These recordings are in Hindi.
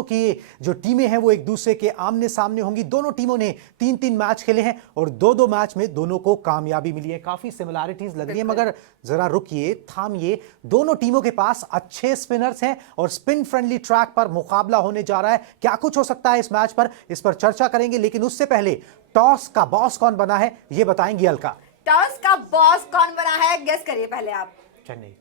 दोस्तों की जो टीमें हैं वो एक दूसरे के आमने सामने होंगी। दोनों टीमों ने 3-3 मैच खेले हैं और 2-2 मैच में दोनों को कामयाबी मिली है। काफी सिमिलैरिटीज लग रही है, मगर जरा रुकिए, थामिए। दोनों टीमों के पास अच्छे स्पिनर्स हैं और स्पिन फ्रेंडली ट्रैक पर मुकाबला होने जा रहा है। क्या कुछ हो सकता है इस मैच पर, इस पर चर्चा करेंगे, लेकिन उससे पहले टॉस का बॉस कौन बना है ये बताएंगी अलका। टॉस का बॉस कौन बना है, गेस करिए पहले आप। चेन्नई।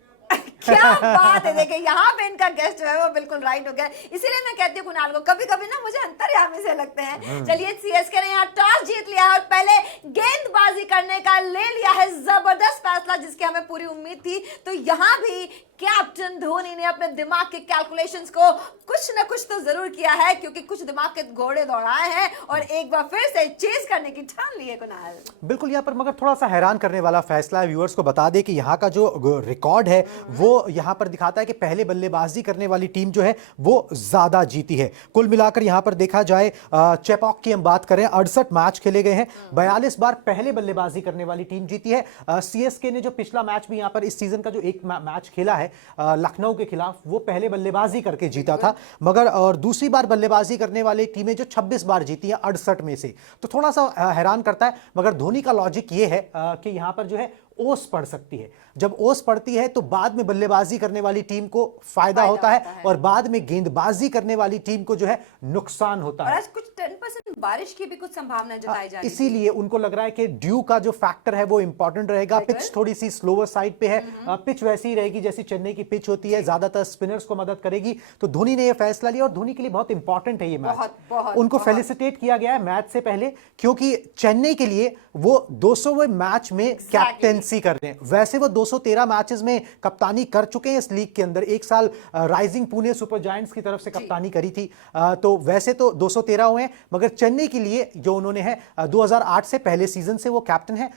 क्या बात है, देखिए यहाँ पे इनका गेस्ट जो है वो बिल्कुल राइट हो गया। इसीलिए मैं कहती हूँ कुणाल को, कभी कभी ना मुझे अंतर्यामी से लगते हैं। चलिए, सीएसके ने यहाँ टॉस जीत लिया है और पहले गेंदबाजी करने का ले लिया है जबरदस्त फैसला, जिसकी हमें पूरी उम्मीद थी। तो यहाँ भी कैप्टन धोनी ने अपने दिमाग के कैलकुलेशंस को कुछ न कुछ तो जरूर किया है, क्योंकि कुछ दिमाग के घोड़े दौड़ाए हैं और एक बार फिर से चेज करने की ठान ली है कुणाल। बिल्कुल, यहाँ पर मगर थोड़ा सा हैरान करने वाला फैसला है। व्यूअर्स को बता दें कि यहाँ का जो रिकॉर्ड है वो यहाँ पर दिखाता है कि पहले बल्लेबाजी करने वाली टीम जो है वो ज्यादा जीती है। कुल मिलाकर यहाँ पर देखा जाए, चेपॉक की हम बात करें, 68 मैच खेले गए हैं, 42 बार पहले बल्लेबाजी करने वाली टीम जीती है। सीएसके ने जो पिछला मैच भी यहाँ पर इस सीजन का जो एक मैच खेला है लखनऊ के खिलाफ, वो पहले बल्लेबाजी करके जीता था। मगर और दूसरी बार बल्लेबाजी करने वाली टीमें जो 26 बार जीती है 68 में से, तो थोड़ा सा हैरान करता है। मगर धोनी का लॉजिक ये है कि यहां पर जो है ओस पड़ सकती है। जब ओस पड़ती है तो बाद में बल्लेबाजी करने वाली टीम को फायदा होता है और बाद में गेंदबाजी करने वाली टीम को जो है नुकसान होता है। और आज कुछ 10% बारिश की भी कुछ संभावना जताई जा रही है, इसीलिए उनको लग रहा है कि ड्यू का जो फैक्टर है वो इंपॉर्टेंट रहेगा। पिच थोड़ी सी स्लोअर साइड पे है, पिच वैसी ही रहेगी जैसी चेन्नई की पिच होती है, ज्यादातर स्पिनर्स को मदद करेगी। तो धोनी ने यह फैसला लिया और धोनी के लिए बहुत इंपॉर्टेंट है ये मैच। उनको फेलिसिटेट किया गया है मैच से पहले, क्योंकि चेन्नई के लिए वो 200वें मैच में कैप्टेंसी कर रहे हैं। वैसे वो 213 मैचेस में कप्तानी कर चुके हैं इस लीग के अंदर। एक साल राइजिंग पुणे सुपर जायंट्स की तरफ से कप्तानी करी थी, तो वैसे तो 213 हुए हैं, मगर चेन्नई के लिए जो उन्होंने है 2008 से पहले सीजन से वो कैप्टन है।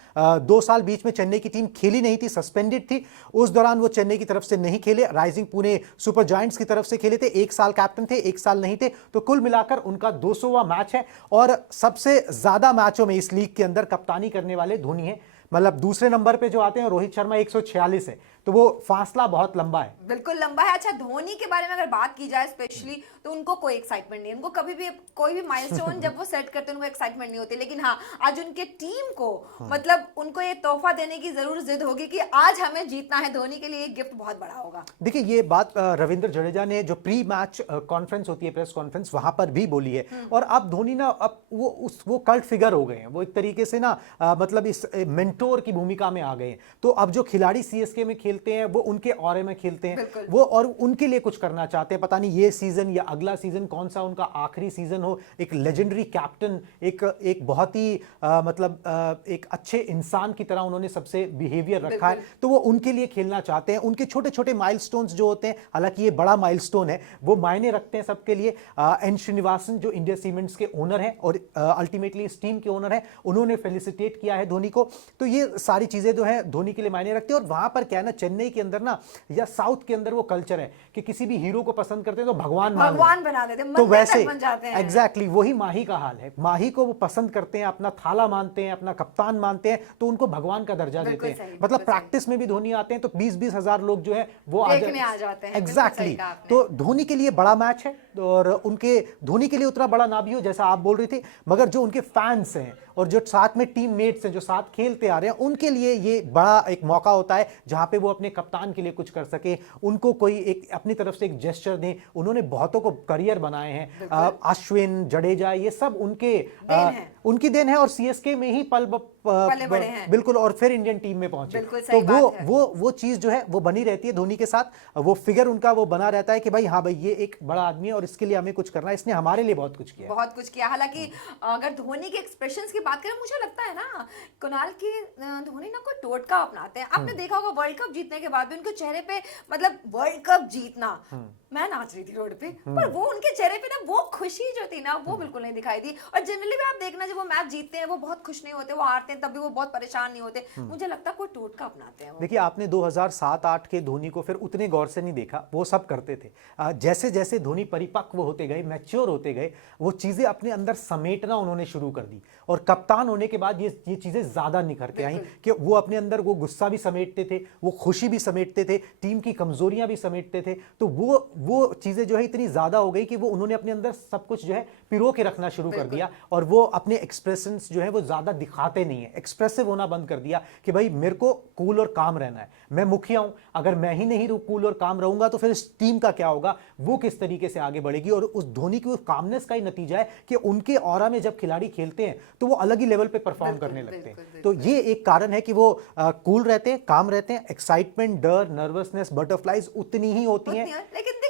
2 साल बीच में चेन्नई की टीम खेली नहीं थी, सस्पेंडेड थी, उस दौरान वो चेन्नई की तरफ से नहीं खेले, राइजिंग पुणे सुपर जायंट्स की तरफ से खेले थे। 1 साल कैप्टन थे, 1 साल नहीं थे। तो कुल मिलाकर उनका 200वां मैच है और सबसे ज्यादा मैचों में इस लीग के अंदर कप्तानी करने वाले धोनी है। मतलब दूसरे नंबर पे जो आते हैं रोहित शर्मा 146 है, तो वो फासला बहुत लंबा है, बिल्कुल लंबा है। अच्छा, धोनी के बारे में अगर बात की जाए स्पेशली, तो उनको कोई एक्साइटमेंट नहीं, उनको कभी भी कोई भी माइलस्टोन जब वो सेट करते हैं उनको एक्साइटमेंट नहीं होती। लेकिन हाँ, आज उनके टीम को मतलब उनको ये तोहफा देने की जरूर जिद होगी कि आज हमें जीतना है। धोनी के लिए एक गिफ्ट बहुत बड़ा होगा। देखिए, ये बात रविंद्र जडेजा ने जो प्री मैच कॉन्फ्रेंस होती है, प्रेस कॉन्फ्रेंस, वहां पर भी बोली है। और अब धोनी ना अब वो कल्ट फिगर हो गए हैं, वो एक तरीके से ना मतलब इस मेंटोर की भूमिका में आ गए हैं। तो अब जो खिलाड़ी सीएसके में खेलते हैं वो उनके ऑरे में खेलते हैं वो, और उनके लिए कुछ करना चाहते हैं। पता नहीं ये सीजन या अगला सीजन कौन सा उनका आखिरी सीजन हो। एक लेजेंडरी कैप्टन, एक बहुत ही मतलब एक अच्छे इंसान की तरह उन्होंने सबसे बिहेवियर रखा है, तो वो उनके लिए खेलना चाहते हैं। उनके छोटे छोटे माइलस्टोन्स जो होते हैं, हालांकि ये बड़ा माइलस्टोन है, वो मायने रखते हैं सबके लिए। एन श्रीनिवासन जो इंडिया सीमेंट्स के ओनर हैं और अल्टीमेटली इस टीम के ओनर हैं, उन्होंने फेलिसिटेट किया है धोनी को। तो ये सारी चीजें जो है धोनी के लिए मायने रखती है। और वहां पर क्या है ना, चेन्नई के अंदर ना या साउथ के अंदर वो कल्चर है कि किसी भी हीरो को पसंद करते हैं तो भगवान बना देते हैं, तो वैसे बन जाते हैं। एग्जैक्टली वही माही का हाल है। माही को वो पसंद करते हैं, अपना थाला मानते हैं, अपना कप्तान मानते हैं, तो उनको भगवान का दर्जा देते हैं। मतलब प्रैक्टिस में भी धोनी आते हैं तो 20-20 हजार लोग जो है वो देखने आ जाते हैं। एग्जैक्टली। तो धोनी के लिए बड़ा मैच है और उनके धोनी के लिए उतना बड़ा ना भी हो जैसा आप बोल रही थी, मगर जो उनके फैंस हैं और जो साथ में टीम मेट्स हैं जो साथ खेलते आ रहे हैं, उनके लिए ये बड़ा एक मौका होता है जहां पे वो अपने कप्तान के लिए कुछ कर सके, उनको कोई एक अपनी तरफ से एक जेस्चर दें। उन्होंने बहुतों को करियर बनाए हैं, अश्विन, जडेजा, ये सब उनकी देन है और सीएसके में ही पले बड़े हैं। बिल्कुल, और फिर इंडियन टीम में पहुंचे। तो वो चीज जो है वो बनी रहती है धोनी के साथ। वो फिगर उनका वो बना रहता है कि भाई हाँ भाई ये एक बड़ा आदमी है और इसके लिए हमें कुछ करना है, इसने हमारे लिए बहुत कुछ किया। हालांकि अगर धोनी के एक्सप्रेशंस की बात करें, मुझे लगता है ना कुणाल की धोनी ना कोई टोटका अपनाते हैं। आपने देखा होगा वर्ल्ड कप जीतने के बाद भी उनके चेहरे पे, मतलब वर्ल्ड कप जीतना, मैं नाच रही थी रोड पे, पर वो उनके चेहरे पे ना वो खुशी जो थी ना वो बिल्कुल नहीं दिखाई दी। और जनरली भी आप देखना जब वो मैच जीतते हैं वो बहुत खुश नहीं होते, वो हारते आते हैं तब भी वो बहुत परेशान नहीं होते, मुझे लगता है कोई टोटका अपनाते हैं वो। देखिए, आपने 2007-8 के धोनी को फिर उतने गौर से नहीं देखा, वो सब करते थे। जैसे जैसे धोनी परिपक्व होते गए, मैच्योर होते गए, वो चीजें अपने अंदर समेटना उन्होंने शुरू कर दी, और कप्तान होने के बाद ये चीजें ज्यादा निखर के आई कि वो अपने अंदर वो गुस्सा भी समेटते थे, वो खुशी भी समेटते थे, टीम की कमजोरियां भी समेटते थे। तो वो चीजें जो है इतनी ज्यादा हो गई कि वो उन्होंने अपने अंदर सब कुछ जो है पिरो के रखना शुरू कर दिया, और वो अपने एक्सप्रेशंस जो है वो ज्यादा दिखाते नहीं है, एक्सप्रेसिव होना बंद कर दिया कि भाई मेरे को कूल और काम रहना है, मैं मुखिया हूं, अगर मैं ही नहीं कूल और काम रहूंगा तो फिर इस टीम का क्या होगा, वो किस तरीके से आगे बढ़ेगी। और उस धोनी की कामनेस का ही नतीजा है कि उनके ऑरा में जब खिलाड़ी खेलते हैं तो वो अलग ही लेवल पे परफॉर्म करने लगते हैं। तो ये एक कारण है कि वो कूल रहते हैं, काम रहते हैं। एक्साइटमेंट, डर, नर्वसनेस, बटरफ्लाइज उतनी ही होती हैं, लेकिन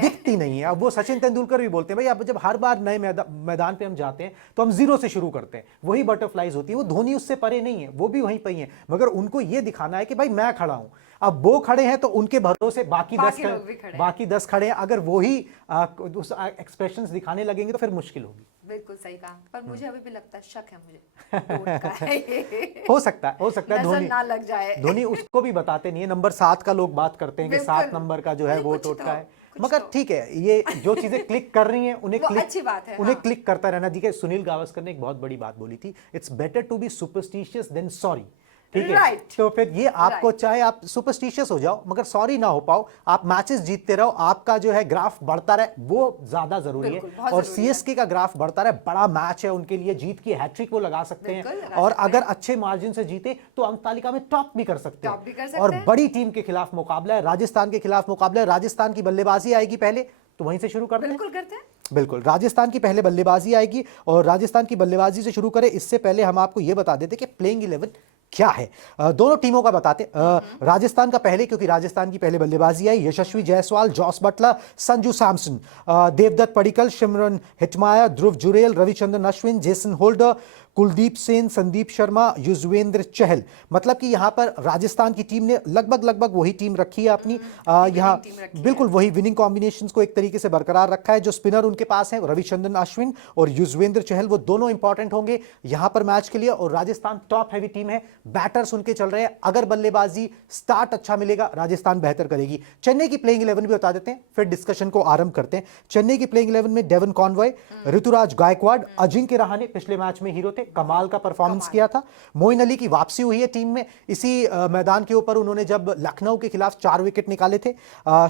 दिखती नहीं है। अब वो सचिन तेंदुलकर भी बोलते हैं भाई, अब जब हर बार नए मैदान पे हम जाते हैं तो हम जीरो से शुरू करते हैं, वही बटरफ्लाइज होती है। वो धोनी उससे परे नहीं है, वो भी वहीं पे ही है, मगर उनको ये दिखाना है कि भाई मैं खड़ा हूं। अब वो खड़े हैं तो उनके भरोसे बाकी 10 खड़े हैं। अगर वो ही उस एक्सप्रेशंस दिखाने लगेंगे तो फिर मुश्किल होगी। बिल्कुल सही कहा, पर मुझे अभी भी लगता है, शक है मुझे, टोटका है ये। हो सकता है धोनी ना लग जाए। धोनी उसको भी बताते नहीं है। नंबर 7 का लोग बात करते हैं कि 7 नंबर का जो है वो टोटका है, मगर ठीक है, ये जो चीजें क्लिक कर रही हैं उन्हें क्लिक करता रहना। देखिए, सुनील गावस्कर ने एक बहुत बड़ी बात बोली थी, it's better to be superstitious than sorry. ठीक है, तो फिर ये आपको चाहे आप सुपरस्टिशियस हो जाओ मगर सॉरी ना हो पाओ, आप मैचेस जीतते रहो, आपका जो है ग्राफ बढ़ता रहे, वो ज्यादा जरूरी है। और सीएसके का ग्राफ बढ़ता रहे, बड़ा मैच है उनके लिए, जीत की हैट्रिक वो लगा सकते हैं, और अगर अच्छे मार्जिन से जीते तो अंक तालिका में टॉप भी कर सकते हैं। और बड़ी टीम के खिलाफ मुकाबला है, राजस्थान के खिलाफ मुकाबला है। राजस्थान की बल्लेबाजी आएगी पहले, तो वहीं से शुरू करते हैं। बिल्कुल, राजस्थान की पहले बल्लेबाजी आएगी, और राजस्थान की बल्लेबाजी से शुरू करें इससे पहले हम आपको यह बता देते कि प्लेइंग 11 क्या है। दोनों टीमों का बताते। राजस्थान का पहले, क्योंकि राजस्थान की पहले बल्लेबाजी आई, Yashasvi Jaiswal, Jos Buttler, Sanju Samson, Devdutt Padikkal, Shimron Hetmyer, Dhruv Jurel, Ravichandran Ashwin, Jason Holder, Kuldeep Sen, Sandeep Sharma, Yuzvendra Chahal. मतलब कि यहां पर राजस्थान की टीम ने लगभग वही टीम रखी है अपनी। यहां बिल्कुल वही विनिंग कॉम्बिनेशंस को एक तरीके से बरकरार रखा है। जो स्पिनर उनके पास है, रविचंद्रन अश्विन और युजवेंद्र चहल, वो दोनों इंपॉर्टेंट होंगे यहां पर मैच के लिए। और राजस्थान टॉप हैवी टीम है, बैटर्स उनके चल रहे हैं। अगर बल्लेबाजी स्टार्ट अच्छा मिलेगा, राजस्थान बेहतर करेगी। चेन्नई की प्लेइंग 11 भी बता देते हैं, फिर डिस्कशन को आरंभ करते हैं। चेन्नई की प्लेइंग 11 में डेवन कॉनवॉय, ऋतुराज गायकवाड़, अजिंक्य रहाणे पिछले मैच में हीरो थे, कमाल का परफॉर्मेंस किया था। मोइन अली की वापसी हुई है टीम में, इसी मैदान के ऊपर उन्होंने जब लखनऊ के खिलाफ 4 विकेट निकाले थे।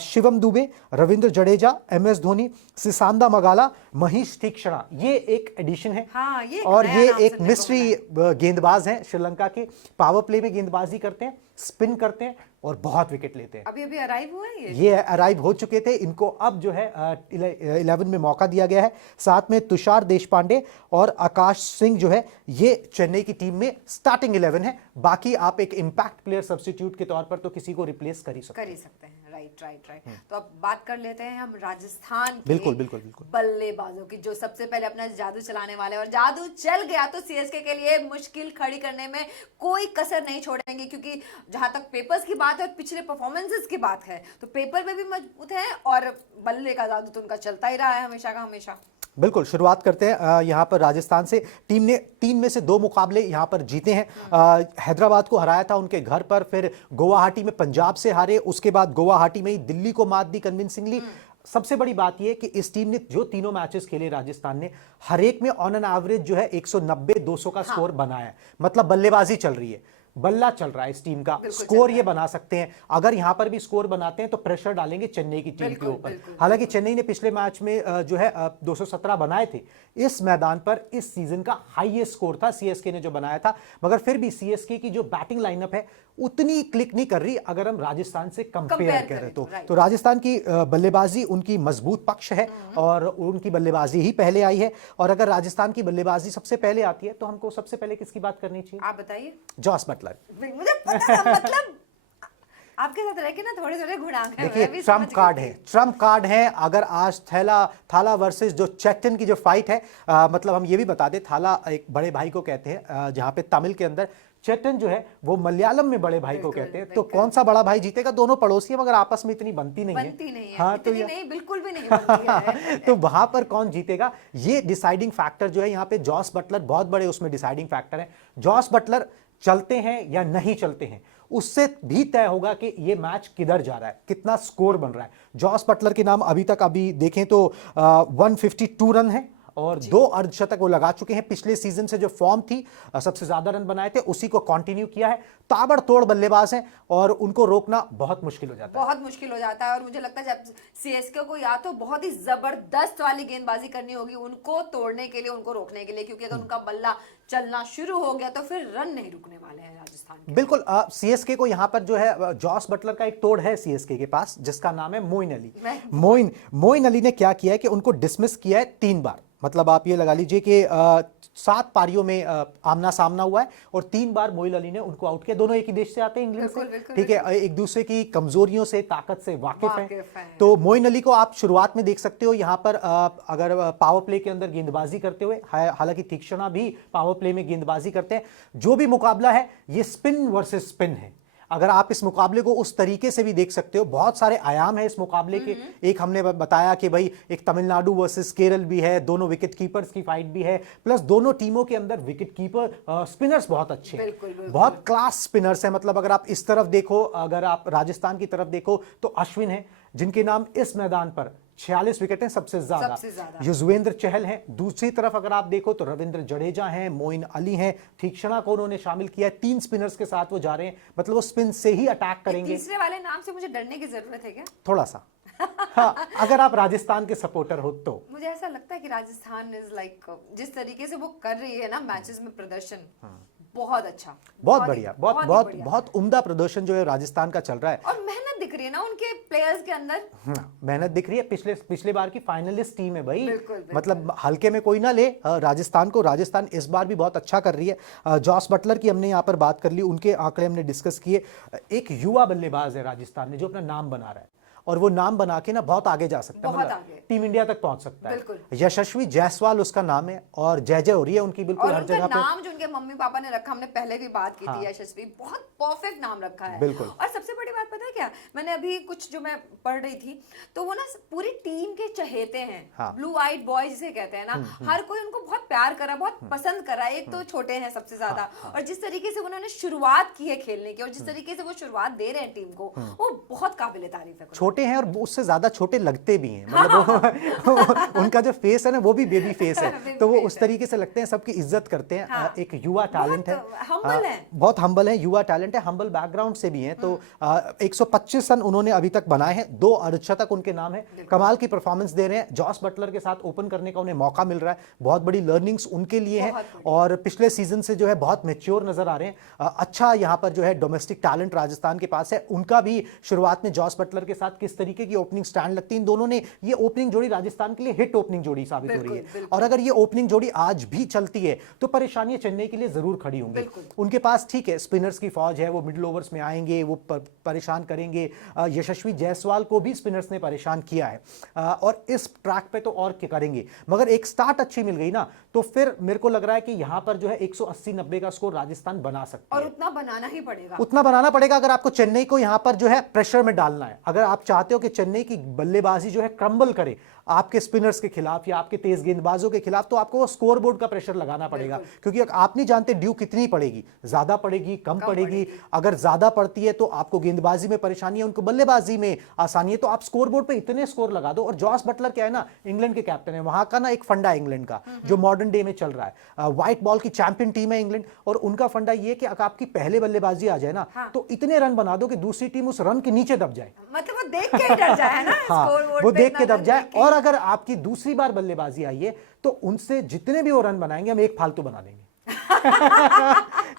शिवम दुबे, रविंद्र जडेजा, एमएस धोनी, सिसांदा मगाला, महेश तीक्ष्णा, ये एक एडिशन है। और ये एक मिस्ट्री गेंदबाज हैं श्रीलंका के, पावर प्ले में गेंदबाजी करते हैं, स्पिन करते हैं और बहुत विकेट लेते हैं। अभी अराइव हुए हैं ये अराइव हो चुके थे, इनको अब जो है 11 में मौका दिया गया है। साथ में तुषार देशपांडे और आकाश सिंह जो है ये चेन्नई की टीम में स्टार्टिंग 11 है। बाकी आप एक इंपैक्ट प्लेयर सब्स्टिट्यूट के तौर पर तो किसी को रिप्लेस कर ही सकते हैं। राइट। तो अब बात कर लेते हैं हम राजस्थान के बिल्कुल बल्लेबाजों की, जो सबसे पहले अपना जादू चलाने वाले, और जादू चल गया तो सीएसके के लिए मुश्किल खड़ी करने में कोई कसर नहीं छोड़ेंगे। क्योंकि जहां तक पेपर्स की बात है और पिछले परफॉर्मेंसेस की बात है तो पेपर में भी मजबूत है, और बल्ले का जादू तो उनका चलता ही रहा है हमेशा का हमेशा। बिल्कुल, शुरुआत करते हैं यहां पर राजस्थान से। टीम ने 3 में से 2 मुकाबले यहां पर जीते हैं। हैदराबाद को हराया था उनके घर पर, फिर गुवाहाटी में पंजाब से हारे, उसके बाद गुवाहाटी में ही दिल्ली को मात दी कन्विंसिंगली। सबसे बड़ी बात यह कि इस टीम ने जो तीनों मैचेस खेले राजस्थान ने, हर एक में ऑन एन एवरेज जो है 190-200 का स्कोर बनाया है। मतलब बल्लेबाजी चल रही है, बल्ला चल रहा है इस टीम का, स्कोर ये बना सकते हैं। अगर यहां पर भी स्कोर बनाते हैं तो प्रेशर डालेंगे चेन्नई की टीम के ऊपर। हालांकि चेन्नई ने पिछले मैच में जो है 217 बनाए थे। इस मैदान पर इस सीजन का हाईएस्ट स्कोर था सीएसके ने जो बनाया था, मगर फिर भी सीएसके की जो बैटिंग लाइनअप है उतनी क्लिक नहीं कर रही अगर हम राजस्थान से कंपेयर करें तो राजस्थान की बल्लेबाजी उनकी मजबूत पक्ष है और उनकी बल्लेबाजी ही पहले आई है। और अगर राजस्थान की बल्लेबाजी सबसे पहले आती है तो हमको सबसे पहले किसकी बात करनी चाहिए? आप बताइए। Jos Buttler. मुझे पता था, मतलब आपके साथ रह के ना थोड़े घुड़ाक है। देखिए, ट्रम्प कार्ड है। अगर आज थाला वर्सेस जो चैटन की जो फाइट है, मतलब हम ये भी बता दें, थाला एक बड़े भाई को कहते हैं, जहां पे तमिल के अंदर चेतन जो है वो मलयालम में बड़े भाई को बिल्कुल, कहते हैं। तो कौन सा बड़ा भाई जीतेगा? दोनों पड़ोसी हैं मगर आपस में इतनी बनती नहीं है। हाँ, तो नहीं, बिल्कुल भी नहीं बनती है। तो वहां पर कौन जीतेगा, ये डिसाइडिंग फैक्टर जो है यहाँ पे जॉस बटलर बहुत बड़े उसमें डिसाइडिंग फैक्टर है। जॉस बटलर चलते हैं या नहीं चलते हैं, उससे भी तय होगा कि ये मैच किधर जा रहा है, कितना स्कोर बन रहा है। जॉस बटलर के नाम अभी तक अभी देखें तो 152 रन है और 2 अर्धशतक वो लगा चुके हैं। पिछले सीजन से जो फॉर्म थी, सबसे ज्यादा रन बनाए थे, उसी को कंटिन्यू किया है। ताबड़तोड़ बल्लेबाज हैं और उनको रोकना बहुत मुश्किल हो जाता है। बहुत मुश्किल हो जाता है और मुझे लगता है जब सीएसके को या तो बहुत ही जबरदस्त वाली गेंदबाजी करनी होगी उनको तोड़ने के लिए, उनको रोकने के लिए, क्योंकि अगर उनका बल्ला चलना शुरू हो गया तो फिर रन नहीं रुकने वाले हैं राजस्थान के। बिल्कुल, सीएसके को यहां पर जो है जॉस बटलर का एक तोड़ है सीएसके के पास, जिसका नाम है मोइन अली। मोइन अली ने क्या किया है कि उनको डिसमिस किया है 3 बार। मतलब आप ये लगा लीजिए कि 7 पारियों में आमना सामना हुआ है और 3 बार मोइन अली ने उनको आउट किया। दोनों एक ही देश से आते हैं, इंग्लैंड से, ठीक है, एक दूसरे की कमजोरियों से, ताकत से वाकिफ हैं। तो मोइन अली को आप शुरुआत में देख सकते हो यहां पर अगर पावर प्ले के अंदर गेंदबाजी करते हुए, हालांकि तीक्ष्णा भी पावर प्ले में गेंदबाजी करते हैं। जो भी मुकाबला है ये स्पिन वर्सेस स्पिन है। अगर आप इस मुकाबले को उस तरीके से भी देख सकते हो, बहुत सारे आयाम है इस मुकाबले के। एक हमने बताया कि भाई एक तमिलनाडु वर्सेस केरल भी है, दोनों विकेट कीपर्स की फाइट भी है, प्लस दोनों टीमों के अंदर विकेट कीपर स्पिनर्स बहुत अच्छे हैं, बहुत क्लास स्पिनर्स हैं। मतलब अगर आप इस तरफ देखो, अगर आप राजस्थान की तरफ देखो तो अश्विन है जिनके नाम इस मैदान पर 46 विकेट हैं, सबसे ज्यादा युजवेंद्र चहल हैं। दूसरी तरफ अगर आप देखो तो रविंद्र जडेजा हैं, मोइन अली हैं, तीक्ष्णा को उन्होंने शामिल किया है। 3 स्पिनर्स के साथ वो जा रहे हैं, मतलब वो स्पिन से ही अटैक करेंगे। तीसरे वाले नाम से मुझे डरने की जरूरत है क्या? थोड़ा सा हाँ, अगर आप राजस्थान के सपोर्टर हो तो मुझे ऐसा लगता है कि राजस्थान इज लाइक जिस तरीके से वो कर रही है ना मैचेस में प्रदर्शन, बहुत अच्छा, बहुत बढ़िया, बहुत उम्दा प्रदर्शन जो है राजस्थान का चल रहा है। और मेहनत दिख रही है ना उनके प्लेयर्स के अंदर। मेहनत दिख रही है। पिछले बार की फाइनलिस्ट टीम है भाई। बिल्कुल। मतलब हल्के में कोई ना ले राजस्थान को। राजस्थान इस बार भी बहुत अच्छा कर रही है। जॉस बटलर की हमने यहाँ पर बात कर ली, उनके आंकड़े हमने डिस्कस किए। एक युवा बल्लेबाज है राजस्थान में जो अपना नाम बना रहा है और वो नाम बना के ना बहुत आगे जा सकता है, मतलब टीम इंडिया तक पहुंच सकता है। यशस्वी जायसवाल उसका नाम है और जय हो रही है उनकी बिल्कुल हर जगह पे। नाम जो उनके मम्मी पापा ने रखा, हमने पहले भी बात की थी, यशस्वी, बहुत परफेक्ट नाम रखा है। बिल्कुल। और सबसे बड़ी बात पता है क्या, मैंने अभी कुछ जो मैं पढ़ रही थी तो वो ना पूरी टीम के चहेते हैं, ब्लू आइड बॉय जिसे कहते हैं ना, हर कोई उनको बहुत प्यार करा, बहुत पसंद करा। एक तो छोटे हैं सबसे ज्यादा, और जिस तरीके से उन्होंने शुरुआत की है खेलने की और जिस तरीके से वो शुरुआत दे रहे हैं टीम को, वो बहुत काबिले तारीफ है। छोटे हैं और उससे ज्यादा छोटे लगते भी हैं, मतलब उनका जो फेस है ना वो भी बेबी फेस है, तो वो उस तरीके से लगते हैं, सबकी इज्जत करते हैं। एक युवा टैलेंट है, बहुत हम्बल है, युवा टैलेंट है, हम्बल बैकग्राउंड से भी हैं। तो 125 रन उन्होंने अभी तक बनाए हैं, 2 अर्धशतक उनके नाम है। कमाल की परफॉर्मेंस दे रहे हैं। जॉस बटलर के साथ ओपन करने का उन्हें मौका मिल रहा है, बहुत बड़ी लर्निंग्स उनके लिए है और पिछले सीजन से जो है बहुत मैच्योर नजर आ रहे हैं। अच्छा यहाँ पर जो है डोमेस्टिक टैलेंट राजस्थान के पास है। उनका भी शुरुआत में जॉस बटलर के साथ किस तरीके की ओपनिंग स्टैंड लगती है, इन दोनों ने ये ओपनिंग जोड़ी राजस्थान के लिए हिट ओपनिंग जोड़ी साबित हो रही है। और अगर ये ओपनिंग जोड़ी आज भी चलती है तो परेशानियां चेन्नई के लिए जरूर खड़ी होंगी। उनके पास ठीक है स्पिनर्स की फौज है, वो मिडिल ओवर्स में आएंगे, वो परेशान करेंगे। यशस्वी जायसवाल को भी स्पिनर्स ने परेशान किया है और इस ट्रैक पे तो और क्या करेंगे, मगर एक स्टार्ट अच्छी मिल गई ना तो फिर मेरे को लग रहा है कि यहां पर जो है 180-90 का स्कोर राजस्थान बना सकता है। और उतना बनाना ही पड़ेगा, उतना बनाना पड़ेगा अगर आपको चेन्नई को यहां पर जो है प्रेशर में डालना है। अगर आप चाहते हो कि चेन्नई की बल्लेबाजी जो है क्रम्बल करे आपके स्पिनर्स के खिलाफ या आपके तेज गेंदबाजों के खिलाफ, तो आपको स्कोर बोर्ड का प्रेशर लगाना पड़ेगा, क्योंकि आप नहीं जानते ड्यू कितनी पड़ेगी, ज्यादा पड़ेगी, कम पड़ेगी। अगर ज्यादा पड़ती है तो आपको गेंदबाजी में परेशानी है, उनको बल्लेबाजी में आसानी है, तो आप स्कोर बोर्ड पे इतने स्कोर लगा दो। और जॉस बटलर क्या है ना, इंग्लैंड के कैप्टन है, वहां का ना एक फंडा है इंग्लैंड का जो मॉडर्न डे में चल रहा है। व्हाइट बॉल की चैंपियन टीम है इंग्लैंड और उनका फंडा ये कि अगर आपकी पहले बल्लेबाजी आ जाए ना तो इतने रन बना दो कि दूसरी टीम उस रन के नीचे दब जाए, मतलब वो देख के डर जाए ना, हाँ, वो देख के दब जाए। और अगर आपकी दूसरी बार बल्लेबाजी आई है तो उनसे जितने भी वो रन बनाएंगे हम एक फालतू बना देंगे।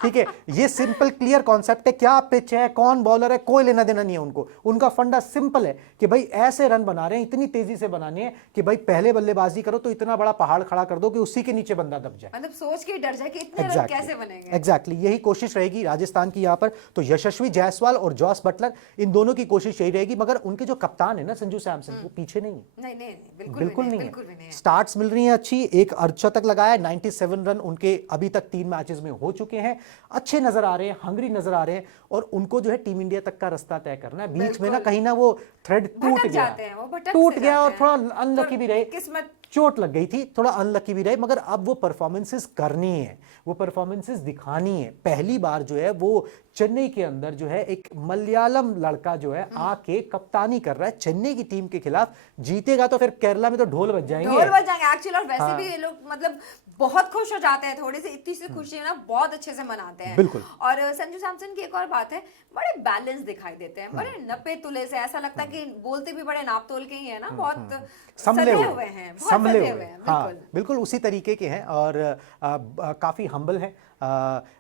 ठीक है, ये सिंपल क्लियर कॉन्सेप्ट है। क्या पिच है, कौन बॉलर है, कोई लेना देना नहीं है उनको। उनका फंडा सिंपल है कि भाई ऐसे रन बना रहे हैं, इतनी तेजी से बनाने हैं कि भाई पहले बल्लेबाजी करो तो इतना बड़ा पहाड़ खड़ा कर दो कि उसी के नीचे बंदा दब जाए, मतलब सोच के डर जाए कि इतने रन कैसे बनेंगे। एग्जैक्टली यही कोशिश रहेगी राजस्थान की यहाँ पर। तो यशस्वी जायसवाल और जॉस बटलर, इन दोनों की कोशिश यही रहेगी। मगर उनके जो कप्तान है ना संजू सैमसन, वो पीछे नहीं है, बिल्कुल नहीं है। स्टार्ट्स मिल रही हैं अच्छी, एक अर्धशतक लगाया, 97 रन उनके अभी तक 3 मैचेस में हो चुके हैं। अच्छे नजर आ रहे हैं, हंग्री नजर आ रहे हैं और उनको जो है टीम इंडिया तक का रास्ता तय करना है। बीच में ना कहीं ना वो थ्रेड टूट गया और थोड़ा अनलकी भी रहे, किस्मत चोट लग गई थी, थोड़ा अनलकी भी रहे, मगर अब वो परफॉर्मेंसेस करनी है, वो परफॉर्मेंसेस दिखानी है। पहली बार जो है वो चेन्नई के अंदर जो है एक मलयालम लड़का जो है आके कप्तानी कर रहा है चेन्नई की टीम के खिलाफ। जीतेगा तो फिर केरला में तो ढोल बज जाएंगे, एक्चुअली। और वैसे भी ये लोग मतलब बहुत खुश हो जाते हैं, थोड़ी सी इतनी सी खुशी है ना, बहुत अच्छे से मनाते हैं। बिल्कुल। और संजू सैमसन की एक और बात है, बड़े बैलेंस दिखाई देते हैं, बड़े नपे तुले से, ऐसा लगता है कि बोलते भी बड़े नाप तोल के ही है ना, बहुत संभले हुए हैं, संभले हुए हैं। हाँ, बिल्कुल उसी तरीके के हैं और काफी हम्बल हैं।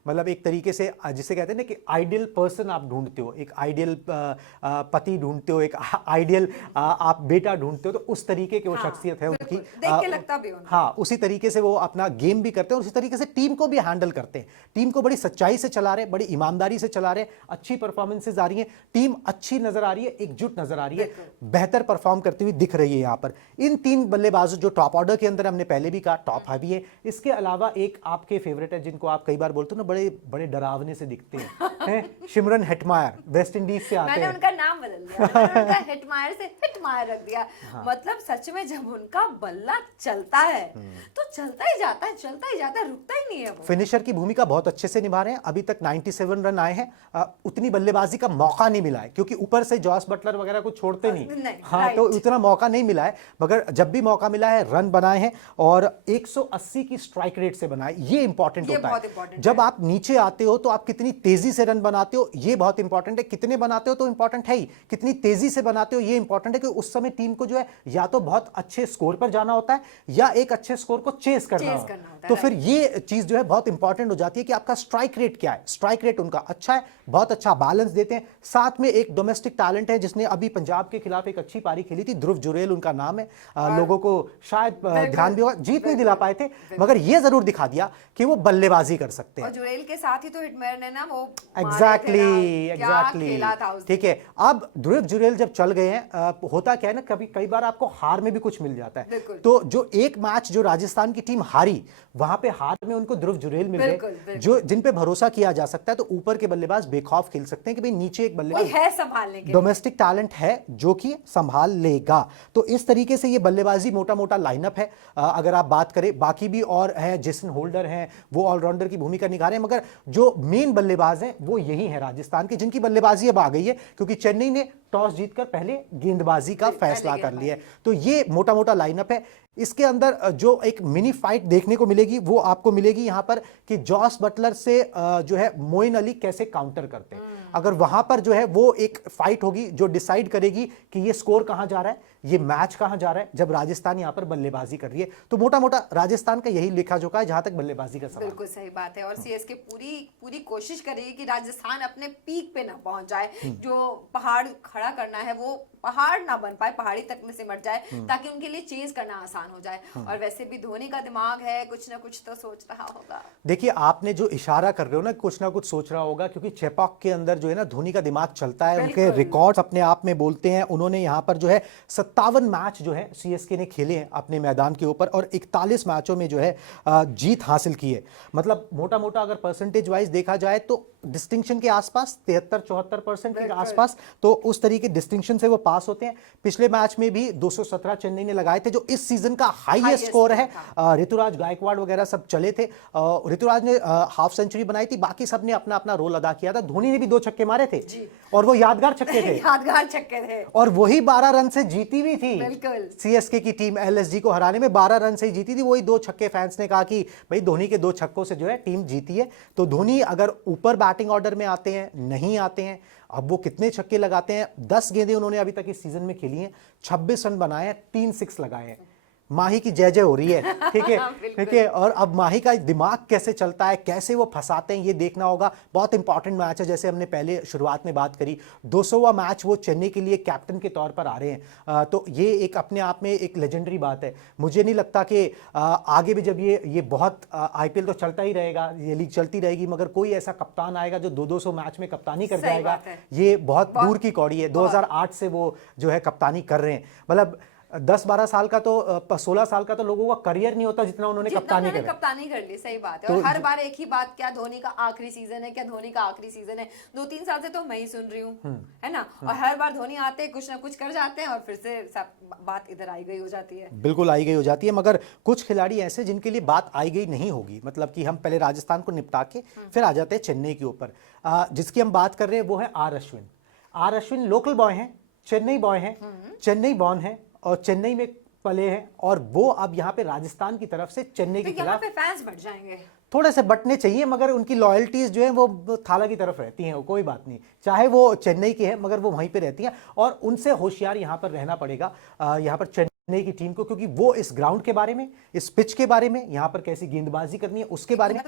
मतलब एक तरीके से जिसे कहते हैं ना कि आइडियल पर्सन आप ढूंढते हो, एक आइडियल पति ढूंढते हो, एक आइडियल आप बेटा ढूंढते हो, तो उस तरीके की वो शख्सियत है उनकी, देख के लगता भी उनको। हाँ, उसी तरीके से वो अपना गेम भी करते हैं और उसी तरीके से टीम को भी हैंडल करते हैं। टीम को बड़ी सच्चाई से चला रहे हैं, बड़ी ईमानदारी से चला रहे हैं, अच्छी परफॉर्मेंसेज आ रही हैं, टीम अच्छी नजर आ रही है, एकजुट नजर आ रही है, बेहतर परफॉर्म करती हुई दिख रही है। यहाँ पर इन तीन बल्लेबाजों जो टॉप ऑर्डर के अंदर, हमने पहले भी कहा टॉप हैवी है, इसके अलावा एक आपके फेवरेट है जिनको आप कई बार बोलते हो ना, बड़े बड़े डरावने से दिखते हैं शिमरन हेटमायर, वेस्ट इंडीज से आते हैं। मैंने उनका नाम बदल दिया, मैंने उनका हेटमायर से हिटमायर रख दिया। मतलब सच में जब उनका बल्ला चलता है तो चलता ही जाता है, चलता ही जाता है, रुकता ही नहीं है वो। फिनिशर की भूमिका बहुत अच्छे से निभा रहे हैं। अभी तक 97 रन आए हैं, उतनी बल्लेबाजी का मौका नहीं मिला है क्योंकि ऊपर से जॉस बटलर वगैरह को छोड़ते नहीं, हाँ, तो उतना मौका नहीं मिला है, मगर जब भी मौका मिला है रन बनाए हैं और 180 की स्ट्राइक रेट से बनाए। ये इंपॉर्टेंट होता है। जब आप नीचे आते हो तो आप कितनी तेजी से रन बनाते हो, ये बहुत इंपॉर्टेंट है। कितने बनाते हो तो इंपॉर्टेंट है ही, कितनी तेजी से बनाते हो ये इंपॉर्टेंट है कि उस समय टीम को जो है या तो बहुत अच्छे स्कोर पर जाना होता है या एक अच्छे स्कोर को चेस करना होता है। तो फिर ये चीज जो है बहुत इंपॉर्टेंट हो जाती है कि आपका स्ट्राइक रेट क्या है। स्ट्राइक रेट उनका अच्छा है, बहुत अच्छा बैलेंस देते हैं। साथ में एक डोमेस्टिक टैलेंट है जिसने अभी पंजाब के खिलाफ एक अच्छी पारी खेली थी, ध्रुव जुरेल उनका नाम है। लोगों को शायद ध्यान भी होगा, जीत नहीं दिला पाए थे, मगर ये जरूर दिखा दिया कि वो बल्लेबाजी कर सकते हैं। और जुरेल के साथ ही तो हिटमेयर ने ना वो एग्जैक्टली ठीक है। अब ध्रुव जुरेल जब चल गए हैं, होता क्या है ना, कई बार आपको हार में भी कुछ मिल जाता है। तो जो एक मैच जो राजस्थान की टीम हारी, वहां पे हार में उनको ध्रुव जुरेल मिल गए जो जिन पे भरोसा किया जा सकता है। तो ऊपर के बल्लेबाज बेखौफ खेल सकते हैं कि भाई नीचे एक बल्लेबाज है संभालने के, डोमेस्टिक टैलेंट है जो कि संभाल लेगा। तो इस तरीके से ये बल्लेबाजी मोटा मोटा लाइनअप है। अगर आप बात करें बाकी भी और है, जेसन होल्डर हैं, वो ऑलराउंडर की भूमिका निभा रहे हैं, मगर जो मेन बल्लेबाज हैं वो यही है राजस्थान के, जिनकी बल्लेबाजी अब आ गई है क्योंकि चेन्नई ने टॉस जीतकर पहले गेंदबाजी का फैसला कर लिया है। तो ये मोटा मोटा लाइनअप है। इसके अंदर जो एक मिनी फाइट देखने को मिलेगी वो आपको मिलेगी यहां पर कि जॉस बटलर से जो है मोइन अली कैसे काउंटर करते हैं। अगर वहां पर जो है वो एक फाइट होगी जो डिसाइड करेगी कि ये स्कोर कहां जा रहा है, ये मैच कहां जा रहा है, जब राजस्थान यहां पर बल्लेबाजी कर रही है। तो मोटा मोटा राजस्थान का यही लेखा जोखा है जहां तक बल्लेबाजी का सवाल। बिल्कुल सही बात है। और सीएसके पूरी कोशिश करेगी कि राजस्थान अपने पीक पे ना पहुंच जाए। जो पहाड़ खड़ा करना है वो पहाड़ ना बन पाए, पहाड़ी तक में सिमट जाए, ताकि उनके लिए चेज करना आसान हो जाए। और वैसे भी धोनी का दिमाग है, कुछ ना कुछ तो सोच रहा होगा। देखिए, आपने जो इशारा कर रहे हो ना, कुछ ना कुछ सोच रहा होगा, क्योंकि चेपॉक के अंदर जो है ना धोनी का दिमाग चलता है। उनके रिकॉर्ड्स अपने आप में बोलते हैं। उन्होंने यहां पर जो है 57 मैच जो है सीएसके ने खेले हैं अपने मैदान के ऊपर और 41 मैचों में जो है जीत हासिल की है। मतलब मोटा मोटा अगर परसेंटेज वाइज देखा जाए तो डिस्टिंक्शन के आसपास 73-74% के आसपास, तो उस तरीके डिस्टिंक्शन से वो पास होते हैं। पिछले मैच में भी 217 चेन्नई ने लगाए थे, जो इस सीजन का हाईएस्ट स्कोर है। ऋतुराज गायकवाड़ वगैरह सब चले थे। ऋतुराज ने हाफ सेंचुरी बनाई थी, बाकी सबने अपना अपना रोल अदा किया था। धोनी ने भी 2 छक्के मारे थे और वो यादगार छक्के थे। यादगार छक्के थे और वही 12 रन से जीती भी थी। बिल्कुल। सीएसके की टीम एलएसजी को हराने में 12 रन से ही जीती थी। वही 2 छक्के फैंस ने कहा कि भाई धोनी के 2 छक्कों से जो है टीम जीती है। तो धोनी अगर ऊपर बैटिंग ऑर्डर में आते हैं, नहीं आते हैं, अब वो कितने छक्के लगाते हैं। 10 गेंदें उन्होंने अभी तक इस सीजन में खेली हैं, 26 रन बनाए हैं, 3 6 लगाए हैं। माही की जय जय हो रही है, ठीक है ठीक है। और अब माही का दिमाग कैसे चलता है, कैसे वो फंसाते हैं, ये देखना होगा। बहुत इंपॉर्टेंट मैच है, जैसे हमने पहले शुरुआत में बात करी, 200वां मैच वो चेन्नई के लिए कैप्टन के तौर पर आ रहे हैं। तो ये एक अपने आप में एक लेजेंडरी बात है। मुझे नहीं लगता कि आगे भी जब ये बहुत आईपीएल तो चलता ही रहेगा, ये लीग चलती रहेगी, मगर कोई ऐसा कप्तान आएगा जो 200 मैच में कप्तानी कर जाएगा, ये बहुत दूर की कौड़ी है। 2008 से वो जो है कप्तानी कर रहे हैं। मतलब 10-12 साल का तो 16 साल का तो लोगों का करियर नहीं होता जितना उन्होंने कप्तानी करी। कप्तानी कर ली, सही बात है। और हर बार एक ही बात, क्या धोनी का आखिरी सीजन है, क्या धोनी का आखिरी सीजन है। 2-3 साल से तो मैं ही सुन रही हूँ, है ना। और हर बार धोनी आते हैं, कुछ ना कुछ कर जाते हैं और फिर से सब बात इधर आई गई हो जाती है। बिल्कुल आई गई हो जाती है, मगर कुछ खिलाड़ी ऐसे जिनके लिए बात आई गई नहीं होगी। मतलब कि हम पहले राजस्थान को निपटा के फिर आ जाते हैं चेन्नई के ऊपर। जिसकी हम बात कर रहे हैं वो है R Ashwin. R Ashwin local boy हैं, चेन्नई बॉय हैं, चेन्नई बॉर्न है और चेन्नई में पले हैं, और वो अब यहाँ पे राजस्थान की तरफ से चेन्नई के तो यहाँ खिलाफ पे फैंस बढ़ जाएंगे, थोड़े से बटने चाहिए, मगर उनकी लॉयल्टीज जो है वो थाला की तरफ रहती हैं। कोई बात नहीं, चाहे वो चेन्नई की है मगर वो वहीं पे रहती हैं, और उनसे होशियार यहाँ पर रहना पड़ेगा यहाँ पर चेन्नई की टीम को, क्योंकि वो इस ग्राउंड के बारे में, इस पिच के बारे में, यहाँ पर कैसी गेंदबाजी करनी है उसके बारे में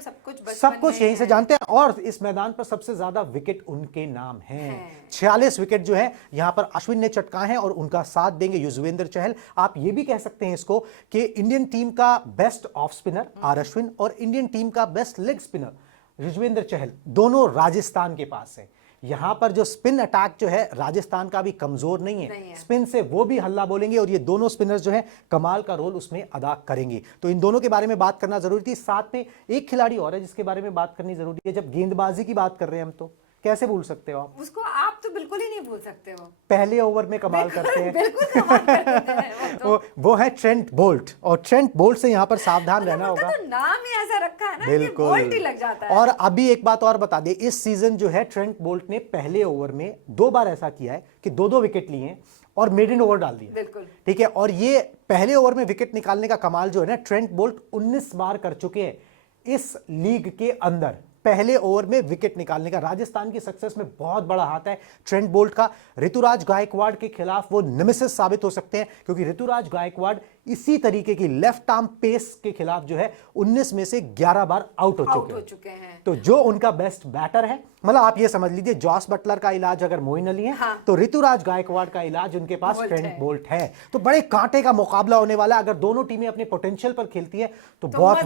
सब कुछ यहीं से जानते हैं। और इस मैदान पर सबसे ज्यादा विकेट उनके नाम हैं। 46 विकेट जो है यहाँ पर अश्विन ने चटकाए हैं, और उनका साथ देंगे युजवेंद्र चहल। आप ये भी कह सकते हैं इसको कि इंडियन टीम का best off spinner R Ashwin और इंडियन टीम का best leg spinner Yuzvendra Chahal, दोनों राजस्थान के पास है। यहां पर जो स्पिन अटैक जो है राजस्थान का भी कमजोर नहीं है, स्पिन से वो भी हल्ला बोलेंगे, और ये दोनों स्पिनर्स जो है कमाल का रोल उसमें अदा करेंगे। तो इन दोनों के बारे में बात करना जरूरी थी। साथ में एक खिलाड़ी और है जिसके बारे में बात करनी जरूरी है। जब गेंदबाजी की बात कर रहे हैं हम, तो कैसे भूल सकते हो आप उसको? आप तो बिल्कुल ही नहीं भूल सकते हो। पहले ओवर में कमाल करते हैं, बिल्कुल कमाल करते हैं वो है ट्रेंट बोल्ट, और ट्रेंट बोल्ट से यहाँ पर सावधान रहना होगा। तो नाम ही ऐसा रखा है ना कि बिल्कुल, बोल्ट ही लग जाता है। और अभी एक बात और बता दे, इस सीजन जो है ट्रेंट बोल्ट ने पहले ओवर में 2 बार ऐसा किया है कि 2-2 विकेट लिए और मेडन ओवर डाल दिया। बिल्कुल ठीक है, और ये पहले ओवर में विकेट निकालने का कमाल जो है ना, ट्रेंट बोल्ट 19 बार कर चुके हैं इस लीग के अंदर। पहले ओवर में विकेट निकालने का राजस्थान की सक्सेस में बहुत बड़ा हाथ है ट्रेंट बोल्ट का। ऋतुराज गायकवाड़ के खिलाफ वो नेमेसिस साबित हो सकते हैं, क्योंकि ऋतुराज गायकवाड़ इसी तरीके की लेफ्ट आर्म पेस के खिलाफ जो है 19 में से 11 बार आउट हो चुके हैं। तो जो उनका बेस्ट बैटर है, मतलब आप ये समझ लीजिए जॉस बटलर का इलाज अगर मोइन अली है, तो ऋतुराज गायकवाड़ का इलाज उनके पास ट्रेंट बोल्ट है। तो बड़े कांटे का मुकाबला होने वाला है। अगर दोनों टीमें अपने पोटेंशियल पर खेलती है तो बहुत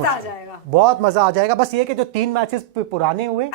मजा आ जाएगा। बस ये कि जो 3 मैचेस पुराने हुए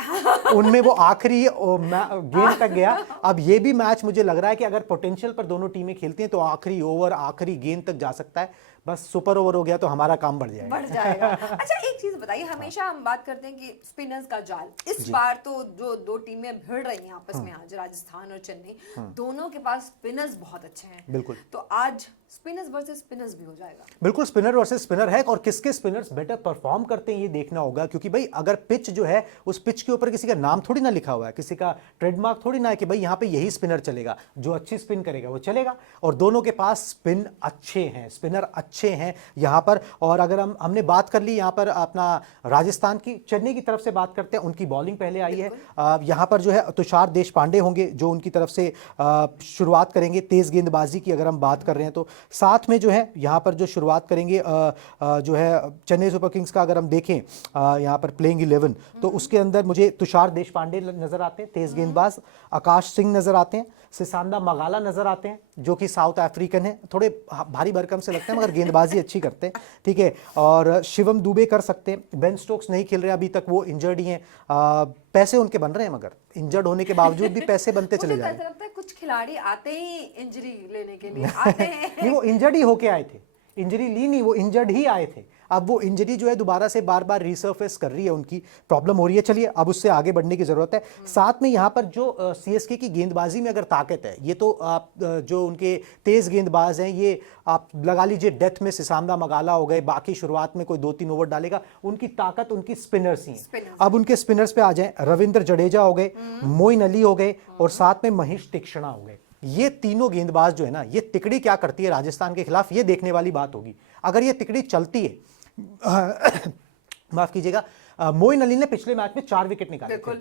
उनमें वो आखिरी गेम तक गया। अब ये भी मैच मुझे लग रहा है कि अगर पोटेंशियल पर दोनों टीमें खेलती हैं तो आखिरी ओवर, आखिरी गेंद तक जा सकता है। बस सुपर ओवर हो गया तो हमारा काम बढ़ जाएगा। अच्छा एक चीज बताइए, हमेशा हम बात करते हैं कि स्पिनर्स का जाल, इस बार तो जो 2 टीमें भिड़ रही हैं आपस में आज, राजस्थान और चेन्नई, दोनों के पास स्पिनर्स बहुत अच्छे हैं। बिल्कुल, तो आज स्पिनर्स वर्सेस स्पिनर्स भी हो जाएगा। बिल्कुल, स्पिनर वर्सेस स्पिनर है, और किसके स्पिनर्स बेटर परफॉर्म करते हैं ये देखना होगा। क्योंकि भाई अगर पिच जो है, उस पिच के ऊपर किसी का नाम थोड़ी ना लिखा हुआ है, किसी का ट्रेडमार्क थोड़ी ना है कि भाई यहाँ पे यही स्पिनर चलेगा, जो अच्छी स्पिन करेगा वो चलेगा। और दोनों के पास स्पिन अच्छे हैं, स्पिनर अच्छे हैं यहाँ पर। और अगर हमने बात कर ली यहाँ पर अपना राजस्थान की, चेन्नई की तरफ से बात करते हैं, उनकी बॉलिंग पहले आई है। यहाँ पर जो है तुषार देशपांडे होंगे जो उनकी तरफ से शुरुआत करेंगे तेज गेंदबाजी की अगर हम बात कर रहे हैं तो। साथ में जो है यहाँ पर जो शुरुआत करेंगे जो है चेन्नई सुपर किंग्स का, अगर हम देखें यहाँ पर प्लेइंग 11, तो उसके अंदर मुझे तुषार देशपांडे नजर आते हैं तेज गेंदबाज, आकाश सिंह नजर आते हैं, सिसांदा मगाला नजर आते हैं जो कि साउथ अफ्रीकन है, थोड़े भारी भरकम से लगते हैं मगर गेंदबाजी अच्छी करते हैं। ठीक है, और शिवम दुबे कर सकते हैं। बेन स्टोक्स नहीं खेल रहे अभी तक, वो इंजर्ड ही हैं। पैसे उनके बन रहे हैं मगर इंजर्ड होने के बावजूद भी पैसे बनते चले जा रहे हैं। कुछ खिलाड़ी आते ही इंजरी लेने के लिए आते हैं। नहीं, वो इंजर्ड ही होके आए थे, इंजरी ली नहीं, वो इंजर्ड ही आए थे। अब वो इंजरी जो है दोबारा से बार बार रिसर्फेस कर रही है, उनकी प्रॉब्लम हो रही है। चलिए अब उससे आगे बढ़ने की जरूरत है। साथ में यहाँ पर जो सीएसके की गेंदबाजी में अगर ताकत है, ये तो आप जो उनके तेज गेंदबाज हैं, ये आप लगा लीजिए डेथ में सिसांदा मगाला हो गए, बाकी शुरुआत में कोई 2-3 ओवर डालेगा, उनकी ताकत उनकी स्पिनर्स ही है। अब उनके स्पिनर्स पे आ जाए, रविंद्र जडेजा हो गए, मोइन अली हो गए, और साथ में महेश तीक्ष्णा हो गए। ये तीनों गेंदबाज जो है ना, ये तिकड़ी क्या करती है राजस्थान के खिलाफ, ये देखने वाली बात होगी। अगर ये तिकड़ी चलती है माफ कीजिएगा, मोइन अली ने पिछले मैच में 4 विकेट निकाले थे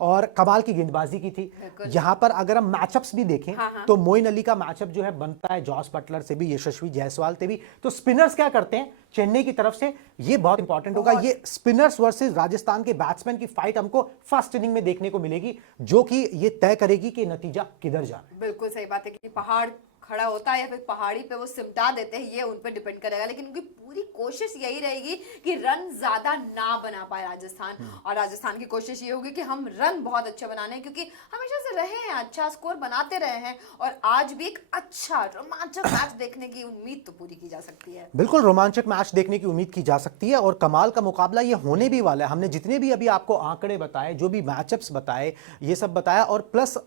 और कमाल की गेंदबाजी की थी। यहां पर अगर हम मैचअप्स भी देखें तो मोइन अली का मैचअप जो है बनता है जॉस बटलर से भी, यशस्वी जायसवाल से भी। तो स्पिनर्स क्या करते हैं चेन्नई की तरफ से, ये बहुत इंपॉर्टेंट होगा। ये स्पिनर्स वर्सेस राजस्थान के बैट्समैन की फाइट हमको फर्स्ट इनिंग में देखने को मिलेगी, जो कि ये तय करेगी कि नतीजा किधर जा रहा है। बिल्कुल सही बात है कि पहाड़ खड़ा होता है या फिर पहाड़ी पे वो सिमटा देते हैं, ये उन पर डिपेंड करेगा। लेकिन उनकी पूरी कोशिश यही रहेगी कि रन ज्यादा ना बना पाए राजस्थान, और राजस्थान की कोशिश ये होगी कि हम रन बहुत अच्छे बनाने हैं, क्योंकि हमेशा से रहे हैं, अच्छा स्कोर बनाते रहे हैं, और आज भी एक अच्छा रोमांचक मैच देखने की उम्मीद तो पूरी की जा सकती है। बिल्कुल रोमांचक मैच देखने की उम्मीद की जा सकती है, और कमाल का मुकाबला ये होने भी वाला है। हमने जितने भी अभी आपको आंकड़े बताए, जो भी मैचअप्स बताए, ये सब बताया, और प्लस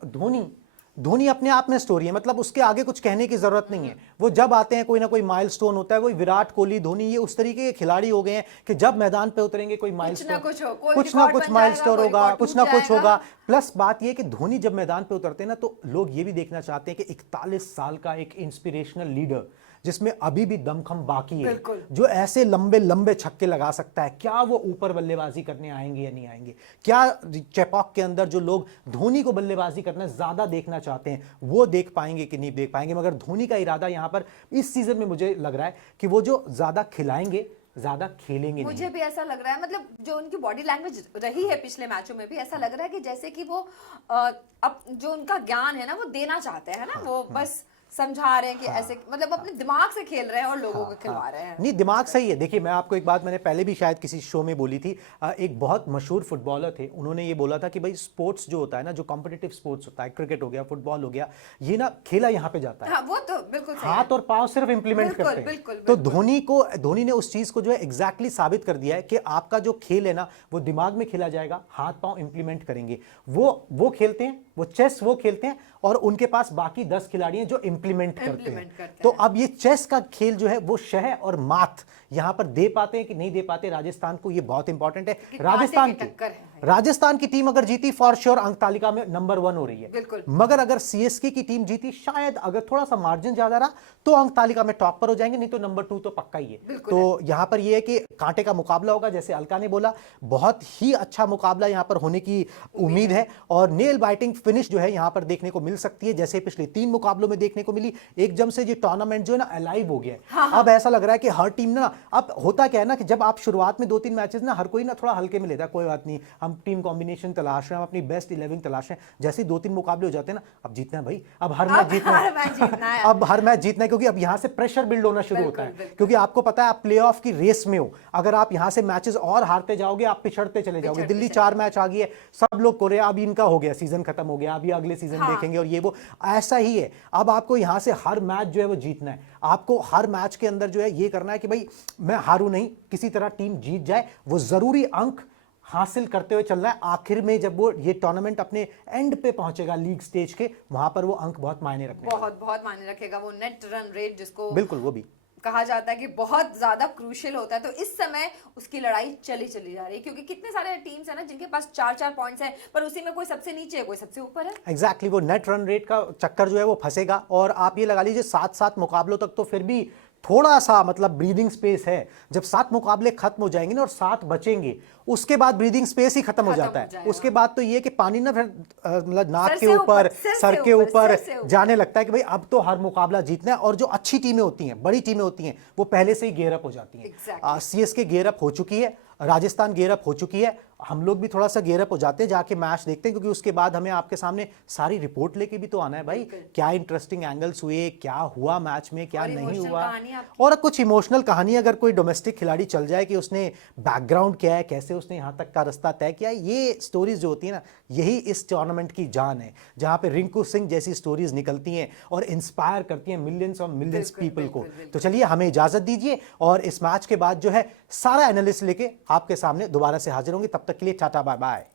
धोनी अपने आप में स्टोरी है, मतलब उसके आगे कुछ कहने की जरूरत नहीं है। वो जब आते हैं कोई ना कोई माइलस्टोन होता है, कोई विराट कोहली, धोनी, ये उस तरीके के खिलाड़ी हो गए हैं कि जब मैदान पे उतरेंगे कोई माइलस्टोन, कुछ ना कुछ माइलस्टोन होगा, कुछ ना कुछ होगा। प्लस बात ये कि धोनी जब मैदान पे उतरते हैं ना, तो लोग ये भी देखना चाहते हैं कि 41 साल का एक इंस्पिरेशनल लीडर जिसमें अभी भी दमखम बाकी है, जो ऐसे लंबे लंबे छक्के लगा सकता है, क्या वो ऊपर बल्लेबाजी करने आएंगे या नहीं आएंगे? क्या चेपॉक के अंदर जो लोग धोनी को बल्लेबाजी करना ज्यादा देखना चाहते हैं, वो देख पाएंगे कि नहीं देख पाएंगे? मगर धोनी का इरादा यहां पर इस सीजन में मुझे लग रहा है कि वो जो ज्यादा खिलाएंगे, ज्यादा खेलेंगे मुझे नहीं। भी ऐसा लग रहा है, मतलब जो उनकी बॉडी लैंग्वेज रही है पिछले मैचों में भी, ऐसा लग रहा है कि जैसे कि वो अब जो उनका ज्ञान है ना, वो देना चाहते हैं ना, वो बस समझा रहे हैं कि ऐसे, मतलब अपने दिमाग से खेल रहे हैं और लोगों को खिलवा रहे हैं। नहीं, दिमाग सही है। देखिए, मैं आपको एक बात मैंने पहले भी शायद किसी शो में बोली थी, एक बहुत मशहूर फुटबॉलर थे, उन्होंने ये बोला था कि भाई स्पोर्ट्स जो होता है ना, जो कॉम्पिटिटिव स्पोर्ट्स होता है, क्रिकेट हो गया, फुटबॉल हो गया, ये ना खेला यहाँ पे जाता है। हाँ, वो तो बिल्कुल सही है। हाथ और पांव सिर्फ इंप्लीमेंट करते हैं। तो धोनी ने उस चीज को जो है एग्जैक्टली साबित कर दिया है कि आपका जो खेल है ना, वो दिमाग में खेला जाएगा, हाथ पांव इंप्लीमेंट करेंगे। वो खेलते हैं, वो चेस वो खेलते हैं, और उनके पास बाकी 10 खिलाड़ी हैं जो इंप्लीमेंट करते हैं। तो अब ये चेस का खेल जो है वो शह और मात यहां पर दे पाते हैं कि नहीं दे पाते राजस्थान को, ये बहुत इंपॉर्टेंट है। राजस्थान की टीम अगर जीती, फॉर श्योर अंक तालिका में नंबर 1 हो रही है। मगर अगर सीएसके की टीम जीती, शायद अगर थोड़ा सा मार्जिन ज्यादा रहा, तो अंक तालिका में टॉप पर हो जाएंगे, नहीं तो नंबर 2 तो पक्का ही है। तो यहां पर यह है कि कांटे का मुकाबला होगा, जैसे अलका ने बोला, बहुत ही अच्छा मुकाबला यहां पर होने की उम्मीद है, और नेल बाइटिंग फिनिश जो है यहां पर देखने को मिल सकती है, जैसे पिछले 3 मुकाबलों में देखने को मिली। एकदम से ये टूर्नामेंट जो है ना अलाइव हो गया है। हाँ। अब ऐसा लग रहा है कि हर टीम ना, अब होता क्या है ना कि जब आप शुरुआत में 2-3 मैचेस ना हर कोई ना थोड़ा हल्के में लेता है, कोई बात नहीं, हम टीम कॉम्बिनेशन तलाश रहे हैं, हम अपनी बेस्ट 11 तलाश रहे हैं। जैसे 2-3 मुकाबले हो जाते हैं ना, अब जीतना है भाई, अब हर मैच जीतना है, अब हर मैच जीतना है, क्योंकि अब यहां से प्रेशर बिल्ड होना शुरू होता है। क्योंकि आपको पता है आप प्लेऑफ की रेस में हो, अगर आप यहां से मैचेस और हारते जाओगे, आप पिछड़ते चले जाओगे। दिल्ली 4 मैच आ गई है, सब लोग को रहे, अब इनका हो गया, सीजन खत्म हो गया, अभी अगले सीजन देखेंगे, और ये वो ऐसा ही है। अब आपको यहां से हर मैच जो है वो जीतना है, आपको हर मैच के अंदर जो है ये करना है कि भाई मैं हारूं नहीं, किसी तरह टीम जीत जाए, वो जरूरी अंक हासिल करते हुए चलना है। आखिर में जब वो ये टूर्नामेंट अपने एंड पे पहुंचेगा लीग स्टेज के, वहां पर वो अंक बहुत मायने रखेगा, बहुत मायने रखेगा। वो नेट रन रेट जिसको बिल्कुल वो भी कहा जाता है कि बहुत ज्यादा क्रूशियल होता है, तो इस समय उसकी लड़ाई चली जा रही है, क्योंकि कितने सारे टीम्स हैं ना जिनके पास 4-4 पॉइंट्स हैं, पर उसी में कोई सबसे नीचे है, कोई सबसे ऊपर है। एग्जैक्टली वो नेट रन रेट का चक्कर जो है वो फंसेगा, और आप ये लगा लीजिए 7-7 मुकाबलों तक तो फिर भी थोड़ा सा मतलब ब्रीदिंग स्पेस है। जब 7 मुकाबले खत्म हो जाएंगे ना और 7 बचेंगे, उसके बाद ब्रीदिंग स्पेस ही खत्म हो जाता है। उसके बाद तो ये कि पानी ना फिर मतलब नाक के ऊपर, सर के ऊपर जाने लगता है कि भाई अब तो हर मुकाबला जीतना है। और जो अच्छी टीमें होती हैं, बड़ी टीमें होती हैं, वो पहले से ही गेयर अप हो जाती हैं। सीएसके गेयर अप हो चुकी है, राजस्थान गेयर अप हो चुकी है, हम लोग भी थोड़ा सा गेयर अप हो जाते हैं, जाके मैच देखते हैं, क्योंकि उसके बाद हमें आपके सामने सारी रिपोर्ट लेके भी तो आना है भाई, क्या इंटरेस्टिंग एंगल्स हुए, क्या हुआ मैच में, क्या नहीं हुआ, और कुछ इमोशनल कहानी अगर कोई डोमेस्टिक खिलाड़ी चल जाए कि उसने बैकग्राउंड क्या है, कैसे उसने यहाँ तक का रास्ता तय किया, ये स्टोरीज जो होती है ना, यही इस टूर्नामेंट की जान है, जहां पे रिंकू सिंह जैसी स्टोरीज निकलती हैं और इंस्पायर करती हैं मिलियंस और मिलियंस पीपल को। तो चलिए हमें इजाजत दीजिए, और इस मैच के बाद जो है सारा एनालिसिस लेके आपके सामने दोबारा से हाजिर होंगे। तब तक के लिए टाटा बाय बाय।